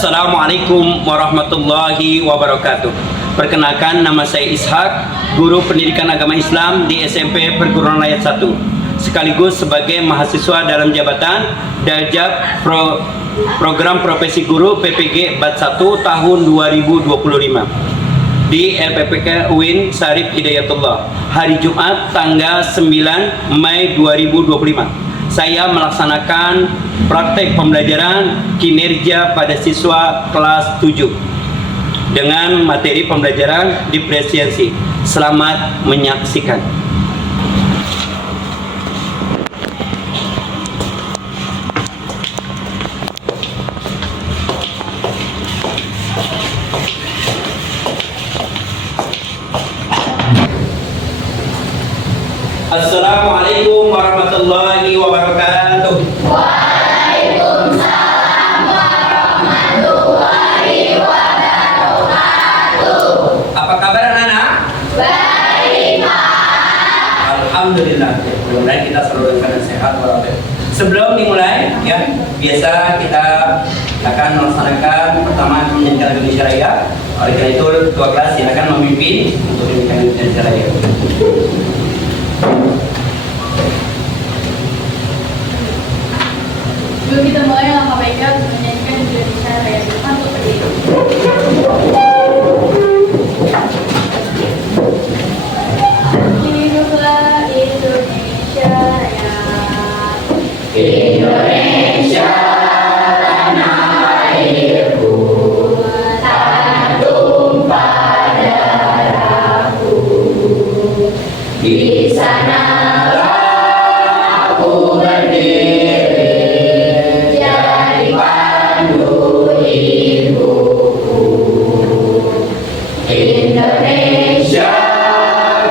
Assalamualaikum warahmatullahi wabarakatuh. Perkenalkan, nama saya Ishak, guru pendidikan agama Islam di SMP Perguruan Rakyat 1, sekaligus sebagai mahasiswa dalam jabatan Darjat Program Profesi Guru PPG Bat 1 tahun 2025 di LPPK UIN Syarif Hidayatullah, hari Jumat tanggal 9 Mei 2025. Saya melaksanakan praktek pembelajaran kinerja pada siswa kelas 7 dengan materi pembelajaran diferensiasi. Selamat menyaksikan. Assalamualaikum warahmatullahi wabarakatuh. Waalaikumsalam warahmatullahi wabarakatuh. Apa kabar anak-anak? Baik, Pak. Alhamdulillah. Mudah-mudahan kita selalu dalam sehat walafiat. Sebelum dimulai, ya, biasa kita akan melaksanakan pertama pendidikan Indonesia Raya. Oleh karena itu, ketua kelas silakan memimpin untuk pendidikan Indonesia Raya. Sebelum kita mulai, langkah baiknya untuk menyanyikan Indonesia Raya depan untuk berdiri. Hiduplah Indonesia Raya. Indonesia tanah airku, tanah tumpah darahku. Di sanalah aku berdiri, jadi pandu hidupku. Indonesia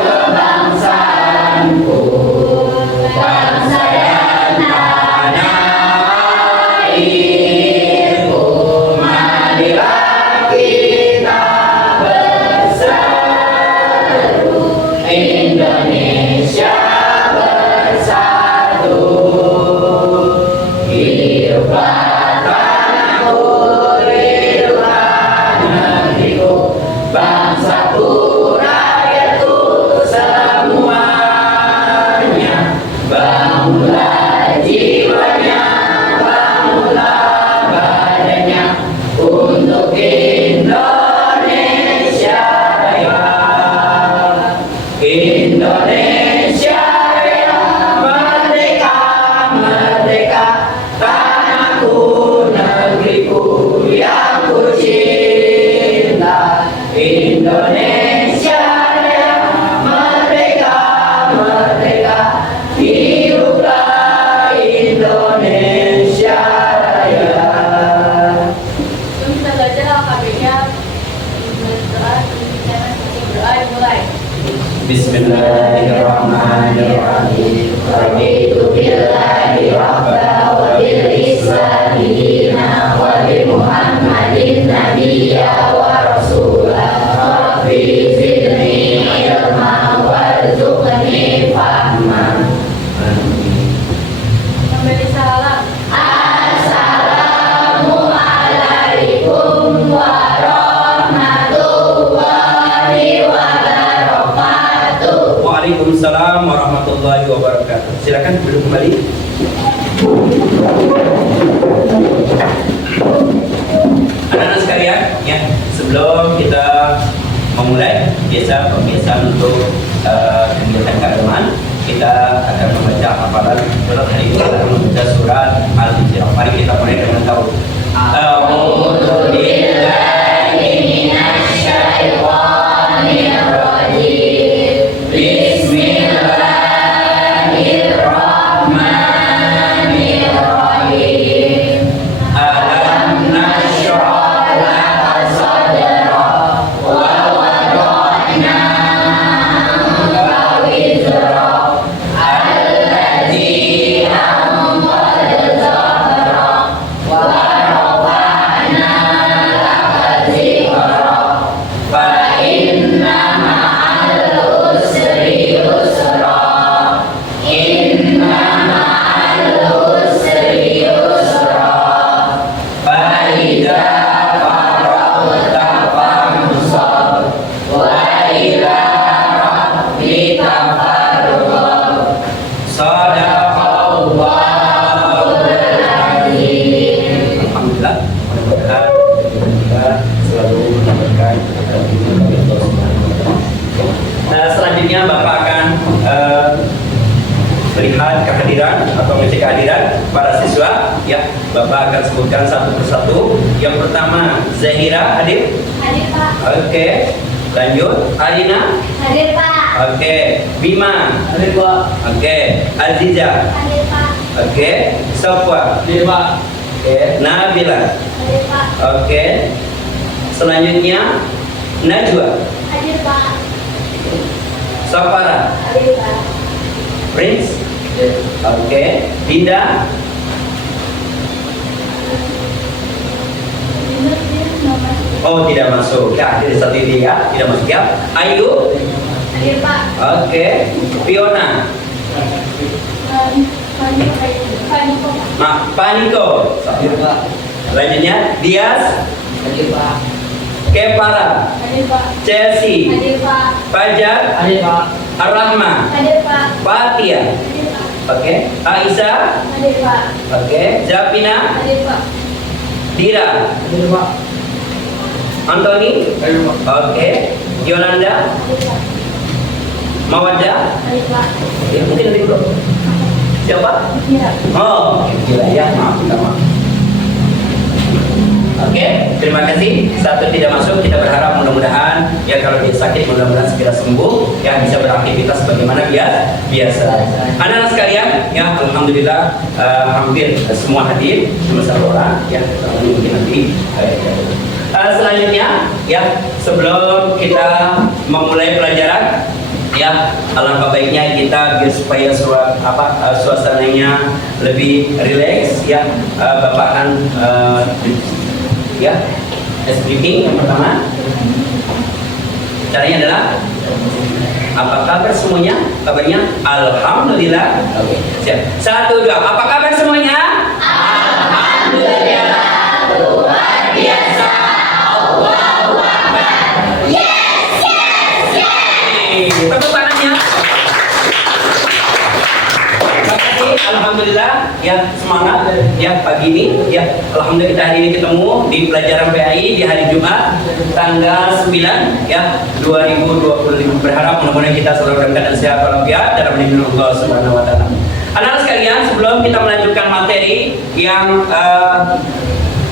kebangsaanku, bangsa dan tanah airku. Marilah kita berseru, Indonesia bersatu. Hiduplah tanahku, hiduplah negeriku, bangsaku, rakyatku semuanya. Bangunlah jiwanya, bangunlah badannya untuk Indonesia Raya. Indonesia Raya, merdeka, merdeka, tanahku, negeriku yang ku cinta. Indonesia Raya, merdeka, merdeka, hiduplah Indonesia Raya. Sebelum kita belajar langkah baiknya berdoa, berdoa dimulai. Bismillahirrahmanirrahim. Raditu billahi rabba wa bil islami dina wa bi Muhammadin nabiyya wa rasula. Rabbi zidni ilma warzuqni fahma. Memberi salam. Assalamualaikum warahmatullahi wabarakatuh. Waalaikumsalam warahmatullahi wabarakatuh. Silakan duduk kembali. Anak-anak sekalian, ya, sebelum kita memulai pembiasaan untuk kegiatan keagamaan, kita akan membaca hafalan surat hari ini. Kita akan membaca surat Al-Hijrah. Mari kita mulai dengan tahu. A'udzu billahi minasy syaithanir rajim. Bismillahirrahmanirrahim. Alam nashrah laka sadrak wa wada'na anka wizrak alladzi anqadha dhahrak wa rafa'na Mudah-mudahan kita selalu mendapatkan Nah, selanjutnya Bapak akan melihat kehadiran atau mengecek kehadiran para siswa. Ya, Bapak akan sebutkan satu persatu. Yang pertama, Zahira hadir. Hadir Pak. Oke. Lanjut, Alina. Hadir Pak. Oke. Bima. Hadir Pak. Oke. Aziza. Hadir Pak. Oke. Sofwa. Hadir Pak. Oke. Nabila. Hadir Pak. Oke. Selanjutnya, Najwa. Hadir Pak. Safara. Hadir Pak. Prince. Oke. Dinda. Oh, tidak masuk. Ya, jadi satu ini ya, tidak masuk ya. Ayu. Hadir Pak. Oke. Fiona. Paniko Pak. Nah, Paniko. Hadir Pak. Selanjutnya, Dias. Hadir Pak. Kepara. Hadir Pak. Chelsea. Hadir Pak. Fajar. Hadir Pak. Ar-Rahman. Hadir Pak. Fatia. Hadir Pak. Oke. Aisyah. Hadir Pak. Oke. Zafina. Hadir Pak. Dira. Hadir Pak. Anthony. Hadir Pak. Oke. Yolanda. Hadir Pak. Mawaddah. Hadir Pak. Ya, mungkin nanti bro. Siapa? Mira. Oh, gila ya, maaf, minta maaf. Oke, terima kasih. Satu tidak masuk, kita berharap mudah-mudahan ya kalau dia sakit mudah-mudahan segera sembuh, ya bisa beraktivitas bagaimana biasa. Anak-anak sekalian, ya alhamdulillah hampir semua hadir, cuma satu orang, ya mungkin nanti. Selanjutnya, ya sebelum kita memulai pelajaran, ya alangkah baiknya kita biar supaya suasananya lebih rileks, ya Bapak akan ya speaking yang pertama. Caranya adalah apa kabar semuanya? Kabarnya alhamdulillah. Oke, siap. 1, 2. Apa kabar semuanya? Alhamdulillah. Luar biasa. Allahu Akbar. Yes, yes, yes. Tepuk tangannya. Terima kasih, alhamdulillah, ya semangat ya pagi ini, ya alhamdulillah kita hari ini ketemu di pelajaran PAI di hari Jumat tanggal 9 ya 2025. Berharap mudah-mudahan kita selalu dalam keadaan sehat walafiat dan lindungi Allah Subhanahu wa taala. Anak-anak sekalian, sebelum kita melanjutkan materi yang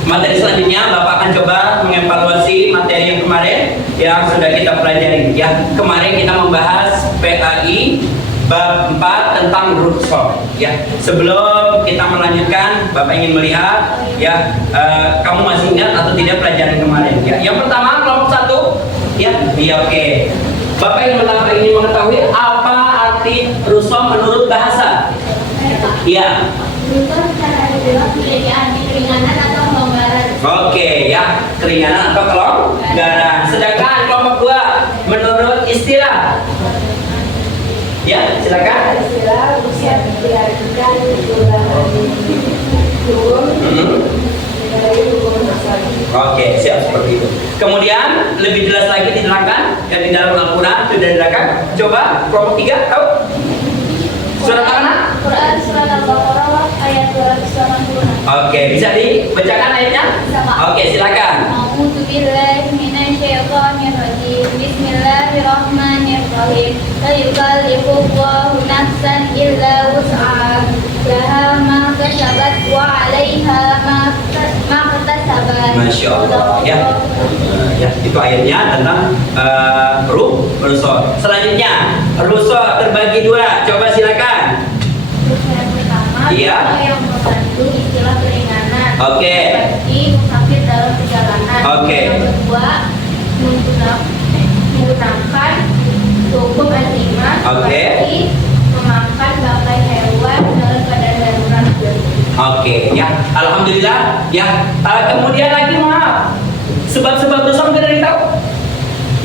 materi selanjutnya, Bapak akan coba mengevaluasi materi yang kemarin yang sudah kita pelajari. Ya, kemarin kita membahas PAI bab 4 tentang rukhsah. Ya, sebelum kita melanjutkan, Bapak ingin melihat ya kamu masih ingat atau tidak pelajaran kemarin. Ya, yang pertama kelompok 1. Ya, oke. Bapak ingin mengetahui apa arti rukhsah menurut bahasa. Ya. Rukhsah secara jelas menjadi arti keringanan atau kelonggaran. Oke, ya keringanan atau kelonggaran. Sedangkan kelompok 2 menurut istilah. Ya, silakan. Istilah rukhsah diartikan perubahan hukum dari hukum asal. Oke, siap seperti itu. Kemudian lebih jelas lagi diterangkan yang di dalam Al-Quran sudah diterangkan. Coba kelompok 3 tahu? Surat mana? Quran surat Al-Baqarah ayat 286. Oke, bisa dibacakan ayatnya? Sama. Oke, silakan. A'udzu billahi minasyaitonir rajim. Bismillahirrahmanirrahim. La yukallifullahu nafsan illa wus'aha. Laha ma kasabat wa 'alaiha ma kasabat. Masya Allah. Ya, ya itu ayatnya tentang rukhsah. Selanjutnya, rukhsah terbagi 2. Coba silakan. Yang pertama, Iya. yang membantu istilah keringanan. Oke. Seperti musafir dalam perjalanan. Oke. Yang kedua, menggunakan hukum azimah. Oke. Seperti memakan bangkai hewan dalam keadaan darurat. Oke, ya. Alhamdulillah. Ya. Kemudian lagi maaf. Sebab-sebab dosa mungkin ada yang tahu?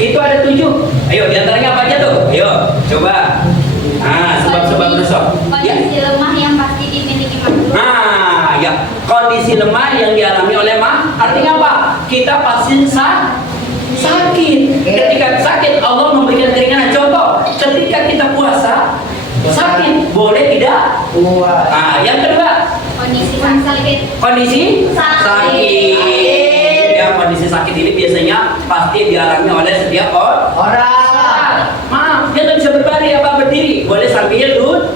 Itu ada 7. Ayo, diantaranya apa aja tuh? Ayo, coba. Sebab-sebab dosa. Ya. Kondisi lemah yang pasti dimiliki makhluk. Nah, ya. Kondisi lemah yang dialami oleh artinya apa? Kita pasti sakit. Ketika sakit, Allah memberikan keringanan. Contoh, ketika kita puasa, sakit, boleh tidak? Puas. Yang kedua, Kondisi sakit. kondisi Sakit. sakit. kondisi sakit ini biasanya pasti dialami oleh setiap Orang. Maaf, dia nggak bisa berbaring apa berdiri. Boleh sambil duduk,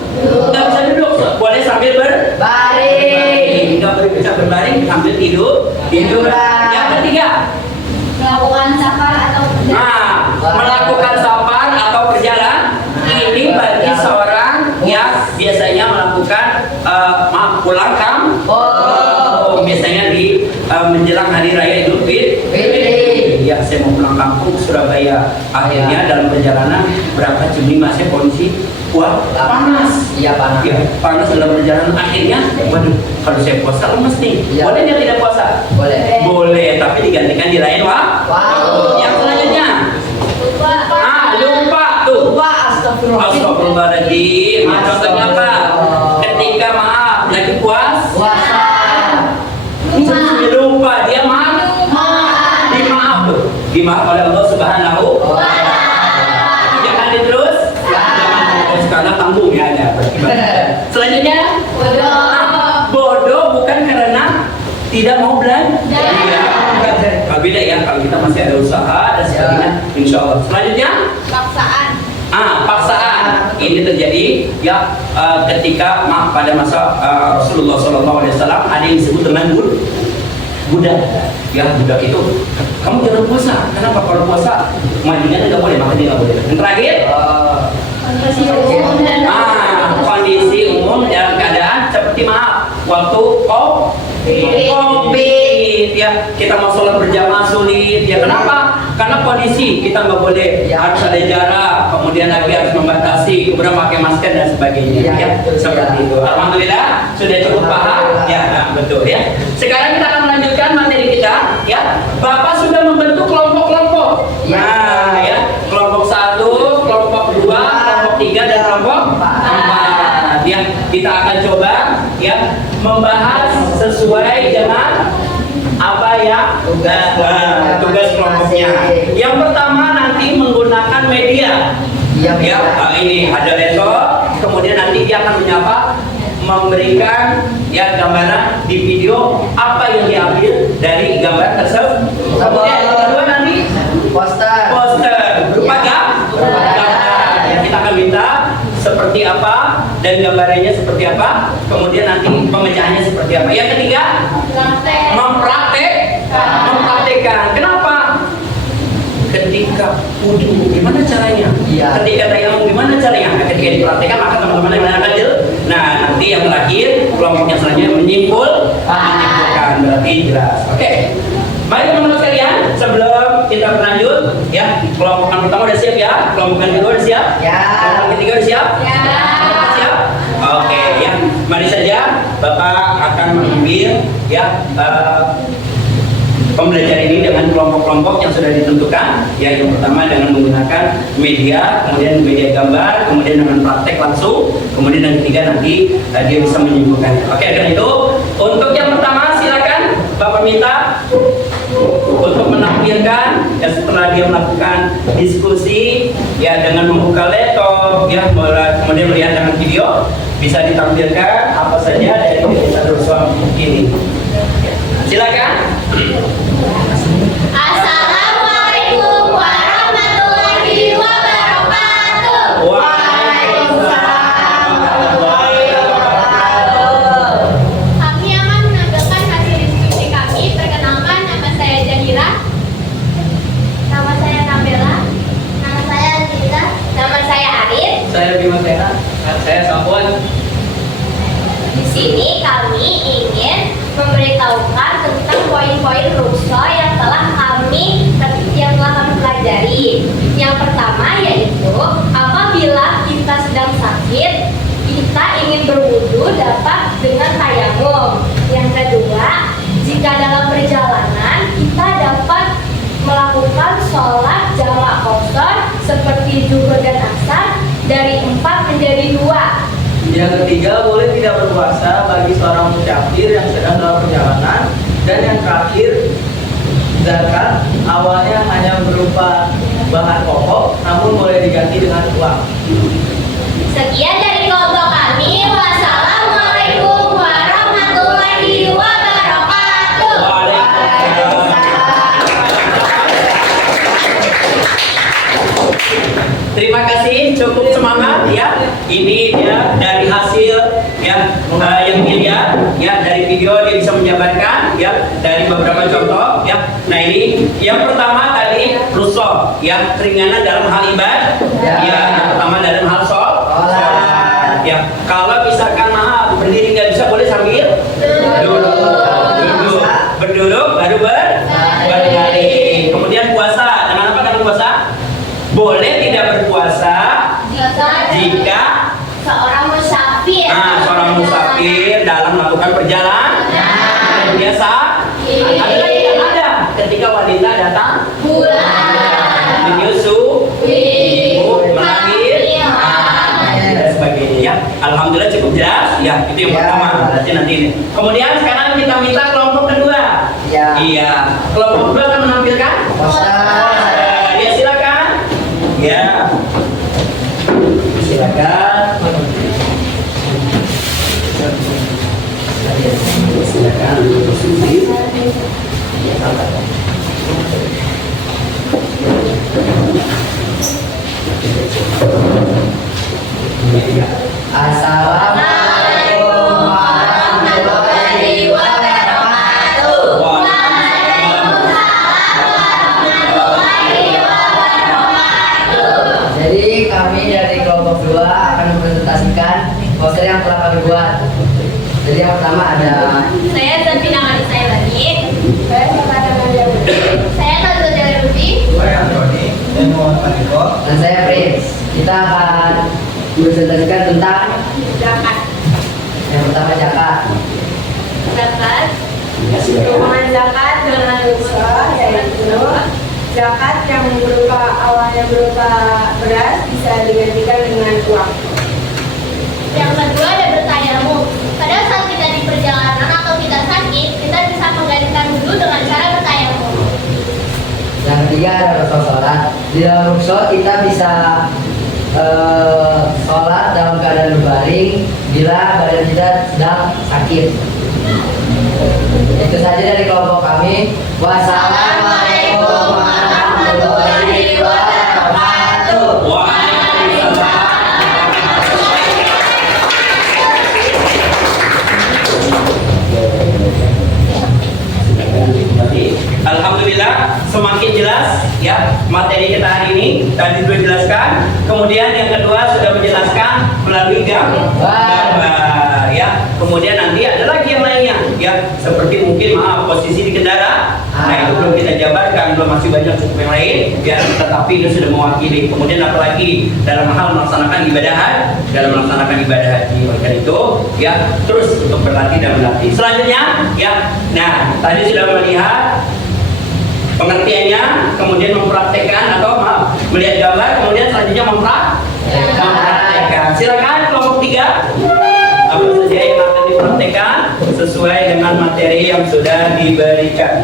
nggak bisa duduk. Boleh sambil Baring. nggak boleh bisa berbaring sambil tiduran. Yang ketiga, Melakukan safar atau melakukan safar atau perjalanan. Ini bagi seorang yang biasanya melakukan pulang biasanya di menjelang hari raya Idul Fitri. Ya, saya mau pulang kampung Surabaya. Akhirnya dalam perjalanan berapa jam 5 saya kondisi panas. Iya panas. Ya, panas dalam perjalanan. Akhirnya, waduh, kalau saya puasa lemes nih. Iya. Boleh nggak tidak puasa? Boleh. Boleh, tapi digantikan di lain Wow. Yang selanjutnya, lupa. lupa tuh. Lupa astagfirullahaladzim. Astagfirullahaladzim. Contohnya apa? Ketika lagi puasa. Puasa. Lupa dia dimaaf tuh. Dimaaf oleh Allah Subhanahu wa Ta'ala. Jangan diterus. Jangan karena tanggung ya ada. Selanjutnya, bodoh bukan karena tidak mau belanja. Iya. Beda ya kalau kita masih ada usaha dan sebagainya. Insya Allah. Selanjutnya, Paksaan. paksaan. Ini terjadi ya ketika pada masa Rasulullah SAW ada yang disebut dengan budak. Ya, budak itu kamu jangan puasa. Kenapa? Kalau puasa mandinya nggak boleh, makannya nggak boleh. Yang terakhir, kondisi umum dalam keadaan seperti waktu COVID ya, kita mau sholat berjamaah sulit ya. Kenapa? Karena kondisi kita nggak boleh, harus ada jarak, kemudian lagi harus membatasi, kemudian pakai masker dan sebagainya ya, seperti itu. Alhamdulillah sudah cukup paham ya. Betul ya. Sekarang kita akan melanjutkan materi kita ya. Bapak sudah membentuk kelompok-kelompok. Nah ya, kelompok 1, kelompok 2, kelompok 3 dan kelompok 4 ya. Kita akan coba ya membahas sesuai dengan apa ya tugas kelompoknya. Yang pertama nanti menggunakan media. Ya, ini ada laptop, kemudian nanti dia akan memberikan ya gambaran di video apa yang diambil dari gambar tersebut. Kemudian yang kedua nanti Poster. berupa gambar. Ya, kita akan minta seperti apa dan gambarannya seperti apa, kemudian nanti pemecahannya seperti apa. Yang ketiga, mempraktekkan. Kenapa? Ketika wudhu gimana caranya? Ketika tayamum gimana caranya? Ketika dipraktekkan maka teman-teman yang akan nanti yang terakhir kelompoknya selanjutnya menyimpulkan, berarti jelas. Oke. Baik teman-teman sekalian, sebelum kita berlanjut ya, kelompokan pertama udah siap ya? Kelompokan kedua udah siap? Ya. Kelompokan ketiga udah siap? Ya. Siap? Oke ya, mari saja Bapak akan mengambil ya pembelajaran ini dengan kelompok-kelompok yang sudah ditentukan ya. Yang pertama dengan menggunakan media, kemudian media gambar, kemudian dengan praktek langsung, kemudian yang ketiga nanti dia bisa menyimpulkan. Oke, dan itu untuk yang pertama silakan Bapak minta untuk menampilkan ya, setelah dia melakukan diskusi ya dengan membuka laptop ya, kemudian melihat dengan video, bisa ditampilkan apa saja dari kisah Rasul ini. Silakan. Assalamualaikum warahmatullahi wabarakatuh. Waalaikumsalam warahmatullahi wabarakatuh. Kami akan menampilkan hasil diskusi kami. Perkenalkan, nama saya Jahira. Nama saya Nabila. Nama saya Aziza. Nama saya Arif. Saya Bima Sena. Saya Samuel. Di sini kami ingin memberitahukan tentang poin-poin ruksho yang telah kami pelajari. Yang pertama yaitu apabila kita sedang sakit, kita ingin berwudu dapat dengan tayamum. Yang kedua, jika dalam perjalanan kita dapat melakukan sholat jamak qashar seperti zuhur dan asar dari 4 menjadi 2. Yang ketiga, boleh tidak berpuasa bagi seorang musafir yang sedang dalam perjalanan. Dan yang terakhir, zakat awalnya hanya berupa bahan pokok, namun boleh diganti dengan uang. Sekian dari kelompok kami. Wassalamualaikum warahmatullahi wabarakatuh. Waalaikumsalam. terima kasih, cukup semangat ya. Ini dia dari hasil ya yang dilihat ya dari video dia bisa menjabarkan ya dari beberapa contoh ya. Nah ini yang pertama tadi rusuh ya, keringanan dalam hal ibadah ya. Yang pertama dalam hal sholat ya. Kalau misalkan maaf berdiri nggak bisa, boleh sambil duduk, berduduk baru berbaring. Kemudian puasa, dengan apa dengan puasa? Boleh tidak berpuasa jika seorang musafir. Seorang musafir dalam melakukan perjalanan biasa. Ada lagi yang ada ketika wanita datang menyusui, ibu melahir, dan sebagainya ya. Alhamdulillah cukup jelas ya. Itu yang pertama. Berarti nanti ini. Kemudian sekarang kita minta kelompok kedua. Iya. Kelompok kedua akan menampilkan. Ya silakan. Ya. Silakan. Silakan untuk posisi. Assalamualaikum warahmatullahi wabarakatuh. Jadi kami dari kelompok 2 akan mempresentasikan poster yang telah kami buat. Jadi yang pertama ada Saya Zanfina Marisa Bani. Saya Tazul Dewi. dan saya Prince. Kita akan mempresentasikan tentang Zakat. yang pertama zakat. Zakat. Golongan zakat dengan usaha yaitu zakat yang awalnya berupa beras bisa digantikan dengan uang. Yang kedua ada bertayamum. Pada saat kita di perjalanan atau kita sakit, kita bisa menggantikan wudhu dengan cara bertayamum. Yang ketiga ada rukso sholat. Di dalam rukso kita bisa sholat dalam keadaan berbaring bila badan kita sedang sakit. Itu saja dari kelompok kami. Wassalamualaikum warahmatullahi wabarakatuh. Alhamdulillah semakin jelas ya materi kita hari ini. Tadi sudah jelaskan, kemudian yang kedua sudah menjelaskan melalui gambar ya. Kemudian nanti ada lagi yang lainnya ya, seperti mungkin posisi di kendaraan. Nah itu belum kita jabarkan, belum, masih banyak cukup yang lain ya, tetapi itu sudah mewakili. Kemudian apalagi dalam hal melaksanakan ibadah haji. Oleh itu ya terus untuk berlatih dan melatih. Selanjutnya ya, nah tadi sudah melihat pengertiannya, kemudian mempraktekkan atau melihat gambar, kemudian selanjutnya mempraktekkan. Silakan kelompok 3. Apa saja yang akan dipraktekkan sesuai dengan materi yang sudah diberikan.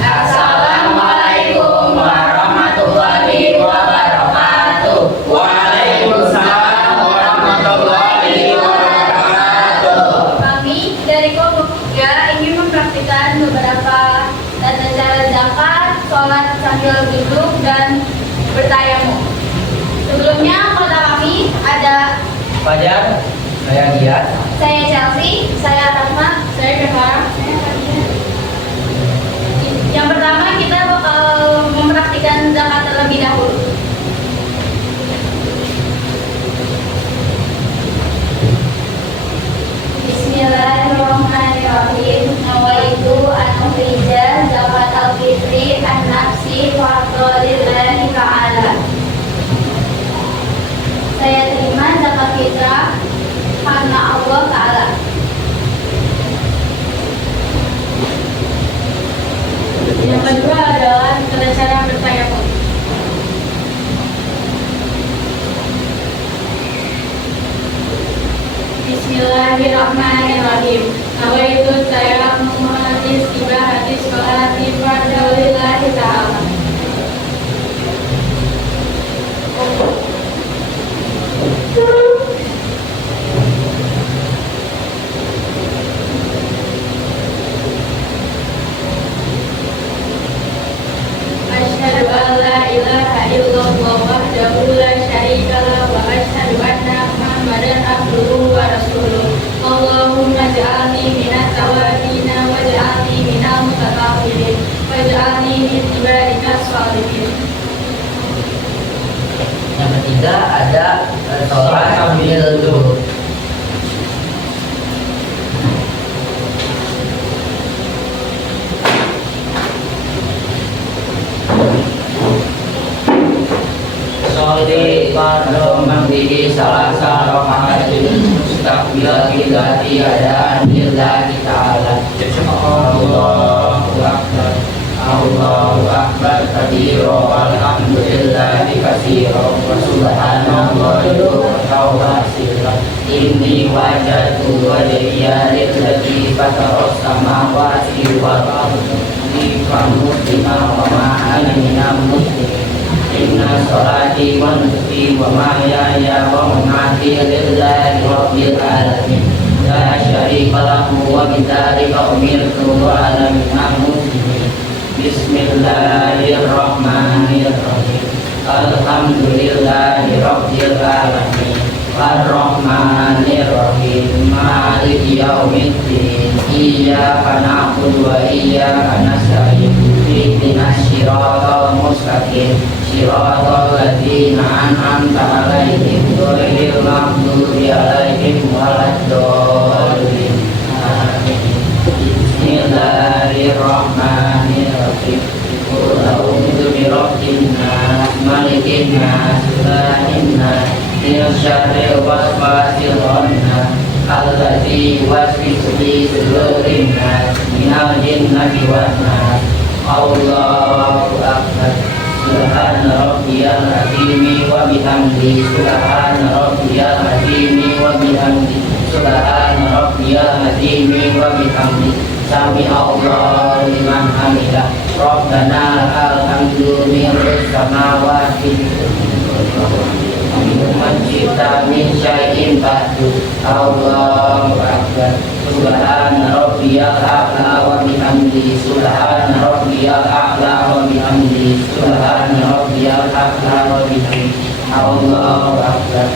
Assalamualaikum warahmatullahi wabarakatuh. Waalaikumsalam warahmatullahi wabarakatuh. Kami dari kelompok 3 ingin mempraktikkan beberapa tata cara zakat, sholat sambil duduk, dan bertayamum. Sebelumnya kota kami ada Fajar, saya Giat. saya Chelsea, saya Rahma, saya Kevara. Yang pertama kita bakal mempraktikkan zakat terlebih dahulu. Bismillahirrahmanirrahim. Nawaitu an ukhrija zakat al-fitri an nafsi wa lillahi ta'ala. Saya terima zakat fitrah karena Allah Ta'ala. Yang kedua adalah tata cara bertayamum. Bismillahirrahmanirrahim. Nawaitu tayamum hadis ibadati sholati fardhu ta'ala. amiltu. Sholli qadro mangdihi salasa rokatin mustaqbil kiblati adaan lillahi ta'ala. Allahu akbar, Allahu akbar kabiro, alhamdulillahi kasiro, wa subhanallahi wa tawasila. Inni wajatu wajhiya lillati fataros samawati wal ardi muslimah wa ma'ana minal muslimin. Inna sholati wa nusuki wa mahyaya wa mamati lillahi rabbil alamin. La syarika lahu wa bidzalika umirtu wa ana minal muslimin. Bismillahirrahmanirrahim. Alhamdulillahi rabbil alamin. Ar-Rahmanir-Rahim. Maliki yaumiddin. Iyyaka na'budu wa iyyaka nasta'in. Ihdinas siratal mustaqim. Siratal ladzina an'amta 'alaihim ghairil maghdubi 'alaihim waladdallin. Amin. Bismillahirrahmanirrahim. Qul a'udzu birabbin nas, malikin nas, ilahin nas, min syarril waswasil khannas, alladzi yuwaswisu fi sudurin nas, minal jinnati wan nas. Allahu akbar. Subhana rabbiyal azimi wa bihamdi. Subhana rabbiyal azimi wa bihamdi. Subhana rabbiyal azimi wa bihamdi. Sami Allahu liman hamidah. Rabbana alhamdu mi'rus samawati man cipta min syai'in ba'du. Allahu akbar. Subhana rabbiyal a'la wa bihamdi. Subhana rabbiyal a'la wa bihamdi. Subhana rabbiyal a'la wa bihamdi. Allahu akbar.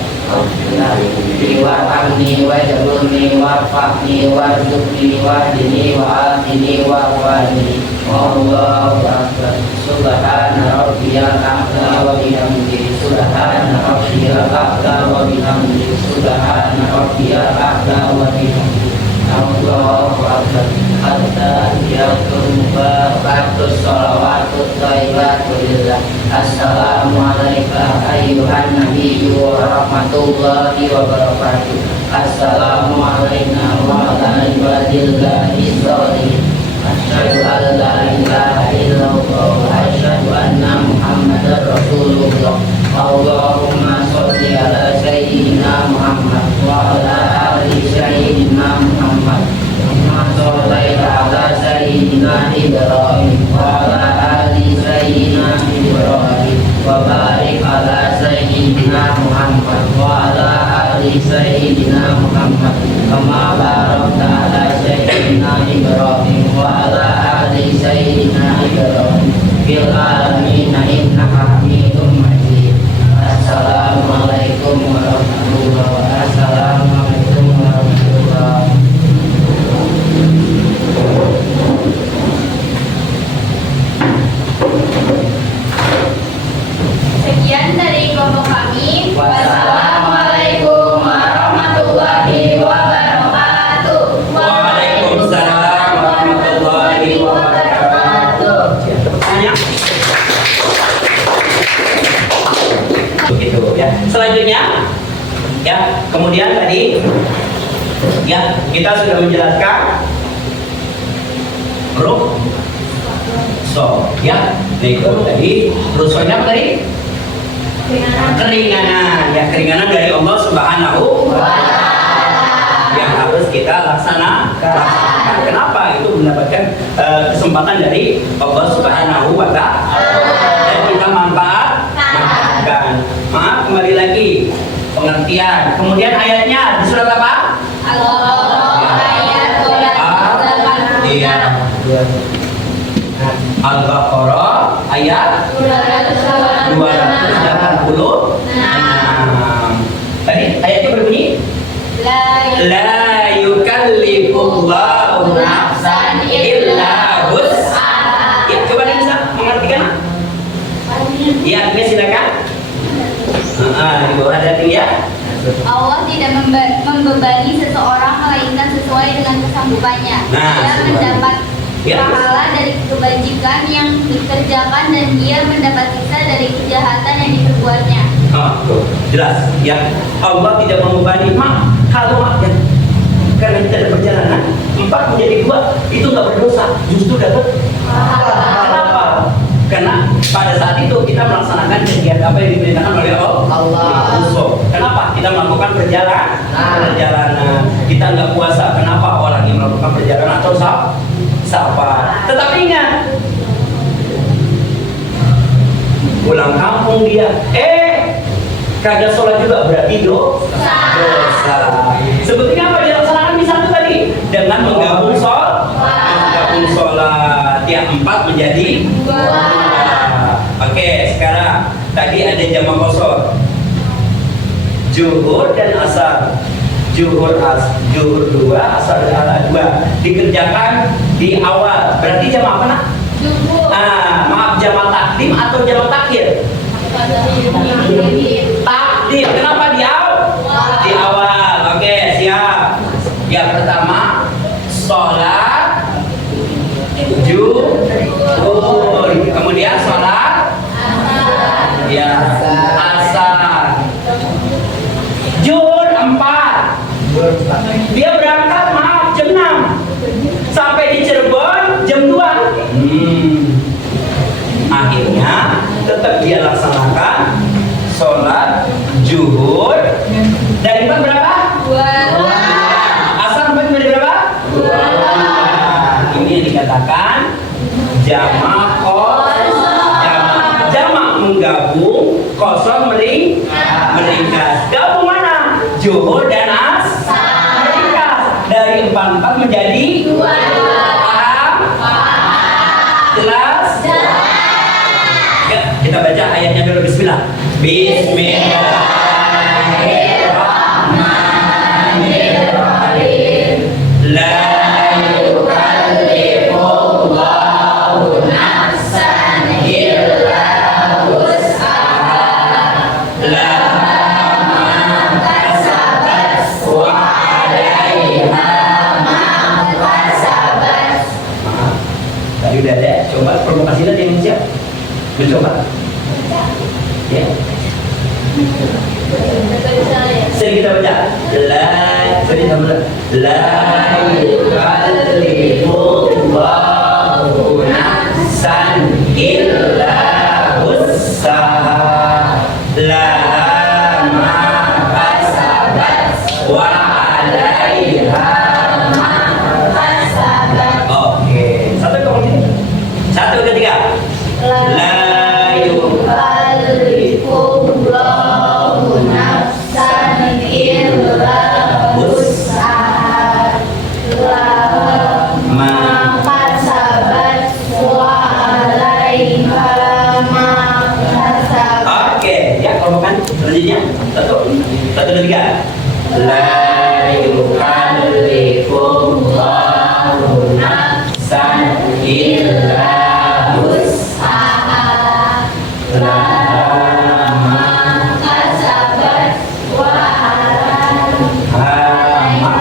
Warhamni wajburni warfa'ni warzuqni wahdini wa'afini wa'afani. Allahu akbar. Subhana rabbiyal a'la wa bihamdi. Subhana rabbiyal a'la wa bihamdi. Subhana rabbiyal a'la wa bihamdi. Allahu akbar. At-tahiyatul mubarakatus shalawatut thayyibatul lillah. Assalamu alayka ayyuhan nabiyyu wa rahmatullahi wa barakatuh. Assalamu alayna wa ala ibadillahi sholihin. Asyhadu an la ilaha illallah wa asyhadu anna Muhammadar Rasulullah. Allahumma sholli ala sayyidina Muhammad wa ala ali sayyidina Muhammad. Shollaita ala sayyidina Ibrahim wa ala ali sayyidina Ibrahim wa barik ala sayyidina Muhammad wa ala ali sayyidina Muhammad kama barakta ala sayyidina Ibrahim wa ala ali sayyidina Ibrahim fil alamin innaka Hamidum Majid. Assalamualaikum warahmatullahi wabarakatuh. Assalamualaikum warahmatullahi wabarakatuh. Sekian dari kelompok kami. Wassalamualaikum warahmatullahi wabarakatuh. Waalaikumsalam warahmatullahi wabarakatuh. Banyak. Begitu ya. Selanjutnya ya, kemudian tadi ya kita sudah menjelaskan huruf so ya. Nih tadi huruf so-nya apa tadi? Keringanan ya, keringanan dari Allah Subhanahu wa Ta'ala yang harus kita laksanakan. Kenapa? Itu mendapatkan kesempatan dari Allah Subhanahu wa Ta'ala dan kita manfaatkan. Maaf, kembali lagi pengertian. Kemudian ayatnya di surat apa? Iya. Al-Baqarah ayat 286. Tadi ayatnya berbunyi La yukallifullahu nafsan illa wus'aha. Ya, coba bisa mengartikan? Ya, ini silakan. Di bawah ada ya. Allah tidak membebani seseorang melainkan sesuai dengan kesanggupannya. Nah, Dia mendapat Ya. pahala dari kebajikan yang dikerjakan dan dia mendapat siksa dari kejahatan yang diperbuatnya. Tuh, jelas ya. Allah tidak membebani kalau ya, karena kita ada perjalanan 4 menjadi 2 itu nggak berdosa, justru dapat pahala. Kenapa? Karena pada saat itu kita melaksanakan kegiatan apa yang diperintahkan oleh Allah. Kenapa? Kita melakukan perjalanan. Kita nggak puasa. Kenapa? Orang yang melakukan perjalanan atau safar. Tetapi ingat, pulang kampung dia, kagak sholat juga berarti dosa. Sebetulnya apa dilaksanakan di satu tadi? Dengan menggabung sholat yang 4 menjadi 2. Oke, sekarang tadi ada jamak kosor, zuhur dan asar. Zuhur 2, asar 2 dikerjakan di awal. Berarti jam apa nak? Maaf, jamak takdim atau jamak takhir? Takdim. Kenapa di awal? Di awal. Oke, siap. Yang pertama, sholat zuhur. Kemudian sholat asar. Zuhur 4. Dia berangkat jam 6. Sampai di Cirebon jam 2. Akhirnya tetap dia laksanakan sholat zuhur dari jam berapa? 2. Asar sampai jam berapa? 2. Ini yang dikatakan jamak jamak menggabung, kosong meringkas. Gabung mana? Zuhur dan asar meringkas. Dari 4 menjadi 2. Paham? Jelas? Ya, kita baca ayatnya dulu. Bismillah. Bismillahirrahmanirrahim. La yukallifullahu nafsan illa wus'aha. Laha ma kasabat wa 'alaiha ma kasabat. Tadi udah ada. Coba provokasinya yang siap. Mencoba. Ya. Sering kita baca. La yukallifullahu nafsan illa wus'aha. Laha ma kasabat wa 'alaiha ma kasabat. Oke. Satu ketiga. La yukallifullahu nafsan illa wus'aha. Laha ma kasabat wa 'alaiha ma kasabat. Oke, ya kelompokkan selanjutnya. Satu dan tiga. La yukallifullahu nafsan illa wus'aha. Laha ma kasabat wa 'alaiha ma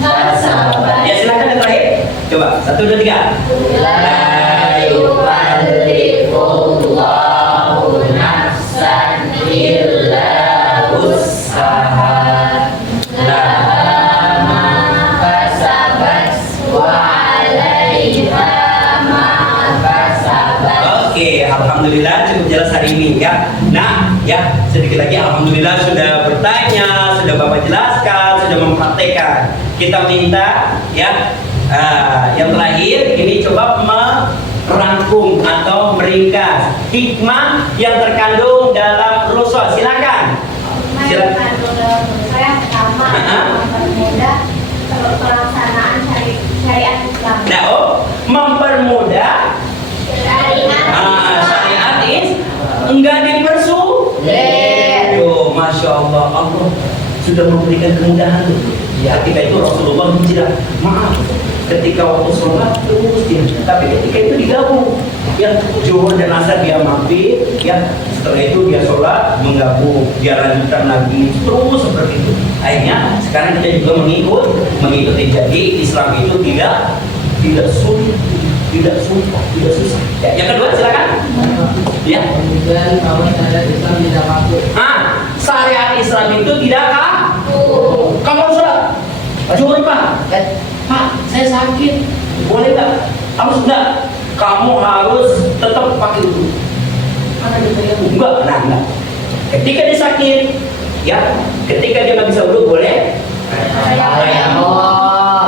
kasabat. Ya, silakan yang terakhir. Coba, 1, 2, 3. La yukallifullahu nafsan illa wus'aha. Laha ma kasabat wa 'alaiha ma kasabat. Oke, alhamdulillah cukup jelas hari ini ya. Nah, ya sedikit lagi alhamdulillah sudah bertanya, sudah Bapak jelaskan, sudah mempraktekkan. Kita minta ya yang terakhir ini coba merangkum atau meringkas hikmah yang terkandung dalam Rasul. Silakan. Yang pertama, mempermudah pelaksanaan syariat Islam. Mempermudah syariat enggak dipersulit. Masya Allah, Allah sudah memberikan kemudahan. Ya, ketika itu Rasulullah hijrah. Maaf, ketika waktu sholat terus dia, tapi ketika itu digabung, ya zuhur dan asar dia mampir, ya setelah itu dia sholat menggabung, dia lanjutkan lagi terus seperti itu. Akhirnya sekarang kita juga mengikuti. Jadi Islam itu tidak sulit, tidak susah. Ya, yang kedua silakan. Ya. Kemudian kalau syariat Islam tidak kaku. Syariat Islam itu tidak kaku. Kamu harus sholat. Zuhur Pak, saya sakit, boleh nggak? Harus nggak? Kamu harus tetap pakai wudu. Mana ditanya? Enggak, enggak. Ketika dia sakit, ya, ketika dia nggak bisa wudu boleh.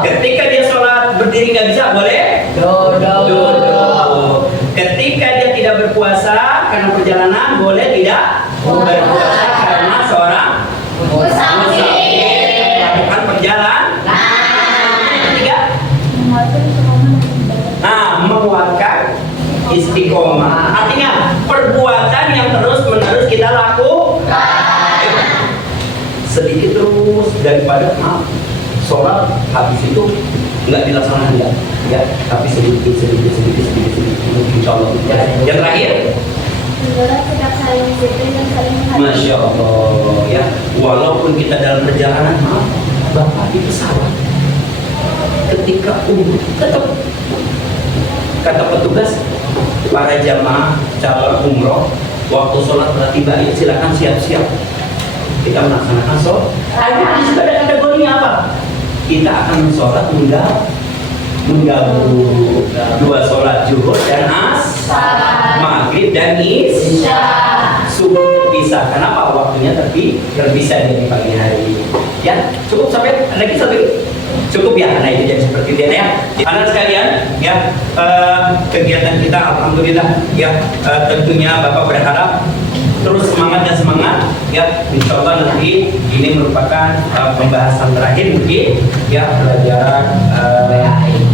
Ketika dia sholat berdiri nggak bisa boleh. Duduk. Ketika dia tidak berpuasa karena perjalanan boleh tidak berpuasa karena seorang musafir melakukan perjalanan. Menguatkan istiqomah. Artinya perbuatan yang terus-menerus kita lakukan. Sedikit terus daripada sholat habis itu nggak dilaksanakan ya, tapi sedikit. Insya Allah. Yang terakhir. Sikap saling disiplin dan saling menghargai. Masya Allah ya. Walaupun kita dalam perjalanan, Bapak di pesawat, ketika tetap kata petugas para jamaah calon umroh waktu sholat telah tiba, ya silakan siap-siap kita melaksanakan sholat. Akhirnya di situ ada kategorinya apa? Kita akan sholat menggabung dua sholat zuhur dan asar, maghrib dan isya, subuh terpisah. Kenapa? Waktunya terpisah di pagi hari. Ya cukup sampai lagi satu. Cukup ya, nah itu jadi seperti itu ya. Anak sekalian, ya kegiatan kita alhamdulillah ya tentunya Bapak berharap terus semangat ya. Insya Allah nanti ini merupakan pembahasan terakhir mungkin ya pelajaran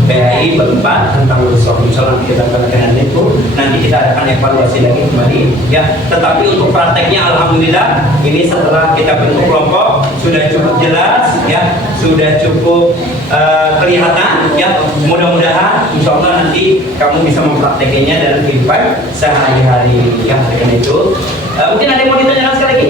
PAI berempat tentang Rasulullah. Insya Allah kita akan itu nanti kita akan evaluasi lagi kembali ya. Tetapi untuk prakteknya alhamdulillah ini setelah kita bentuk kelompok sudah cukup jelas ya, sudah cukup kelihatan ya. Mudah-mudahan Insya Allah nanti kamu bisa mempraktekinya dalam kehidupan sehari-hari ya. Karena itu mungkin ada yang mau ditanyakan sekali lagi?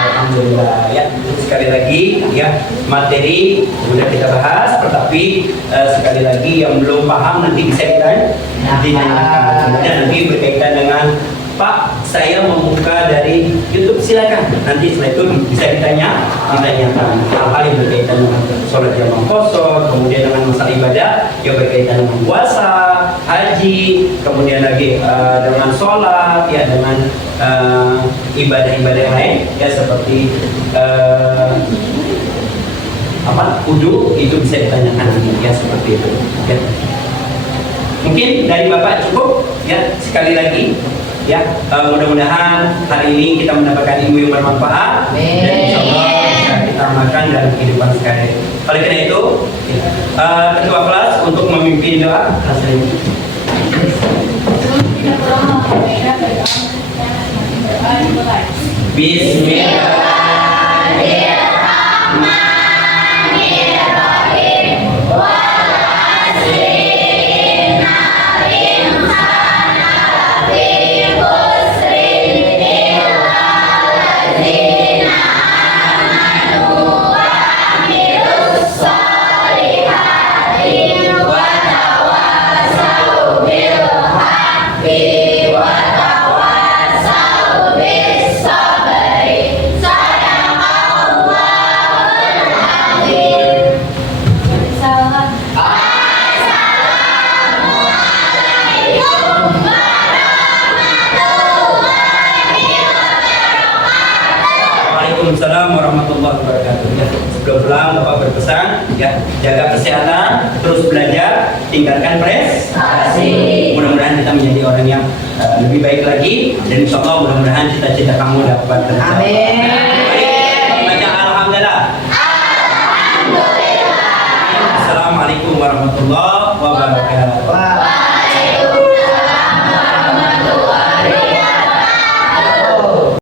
Alhamdulillah ya. Sekali lagi ya, materi sudah kita bahas, tetapi sekali lagi yang belum paham nanti bisa ditanyakan. Kemudian nanti berkaitan dengan Pak, saya membuka dari YouTube, silakan. Nanti setelah itu bisa ditanyakan hal-hal yang berkaitan dengan sholat jamaah kosong, kemudian dengan masalah ibadah yang berkaitan dengan puasa, haji, kemudian lagi dengan sholat, ya dengan ibadah-ibadah lain, ya seperti wudu itu bisa ditanyakan ya seperti itu. Ya. Mungkin dari Bapak cukup ya, sekali lagi. Ya, mudah-mudahan hari ini kita mendapatkan ilmu yang bermanfaat dan insya Allah bisa kita amalkan dalam kehidupan sehari-hari. Oleh karena itu, ketua kelas untuk memimpin doa hasilnya. Bismillahirrahmanirrahim. Waalaikumsalam warahmatullahi wabarakatuh. Ya, sebelum pulang Bapak berpesan ya, jaga kesehatan, terus belajar, tingkatkan prestasi. Mudah-mudahan kita menjadi orang yang lebih baik lagi dan insya Allah mudah-mudahan cita-cita kamu dapat tercapai. Amin. Baca alhamdulillah. Alhamdulillah. Assalamualaikum warahmatullahi wabarakatuh.